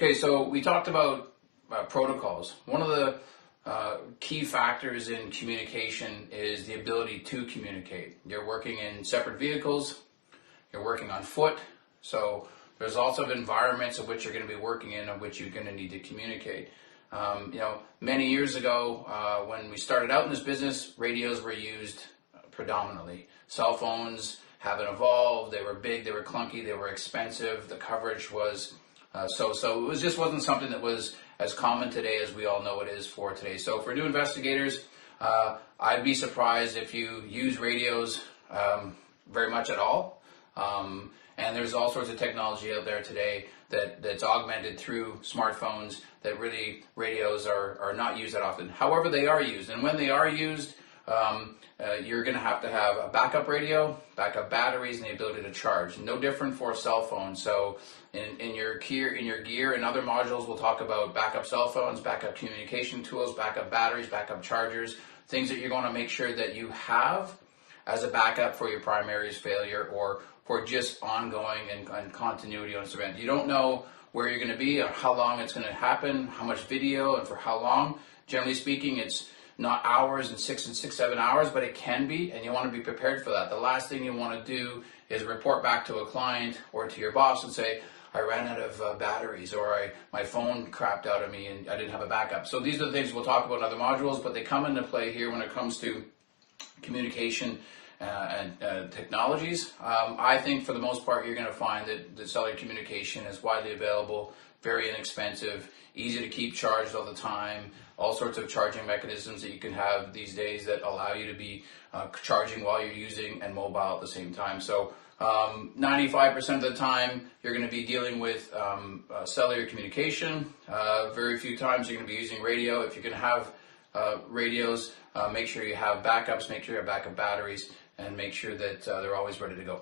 Okay, so we talked about protocols. One of the key factors in communication is the ability to communicate. You're working in separate vehicles, you're working on foot, so there's lots of environments in which you're going to be working in which you're going to need to communicate. Many years ago, when we started out in this business, radios were used predominantly. Cell phones haven't evolved. They were big, they were clunky, they were expensive. The coverage was so. It just wasn't something that was as common today as we all know it is for today. So for new investigators, I'd be surprised if you use radios very much at all. And there's all sorts of technology out there today that's augmented through smartphones that really radios are not used that often. However, they are used, and when they are used, you're going to have a backup radio, backup batteries, and the ability to charge. No different for a cell phone. So in your gear and other modules, we'll talk about backup cell phones, backup communication tools, backup batteries, backup chargers, things that you're going to make sure that you have as a backup for your primary's failure or for just ongoing and continuity on this event. You don't know where you're going to be or how long it's going to happen, how much video and for how long. Generally speaking, it's not hours and 7 hours, but it can be, and you want to be prepared for that. The last thing you want to do is report back to a client or to your boss and say, I ran out of batteries, or my phone crapped out on me and I didn't have a backup. So these are the things we'll talk about in other modules, but they come into play here when it comes to communication and technologies. I think for the most part you're going to find that the cellular communication is widely available, very inexpensive, easy to keep charged all the time, all sorts of charging mechanisms that you can have these days that allow you to be charging while you're using and mobile at the same time. So 95% of the time you're going to be dealing with cellular communication. Very few times you're going to be using radio. If you're going to have radios, make sure you have backups, make sure you have backup batteries, and make sure that they're always ready to go.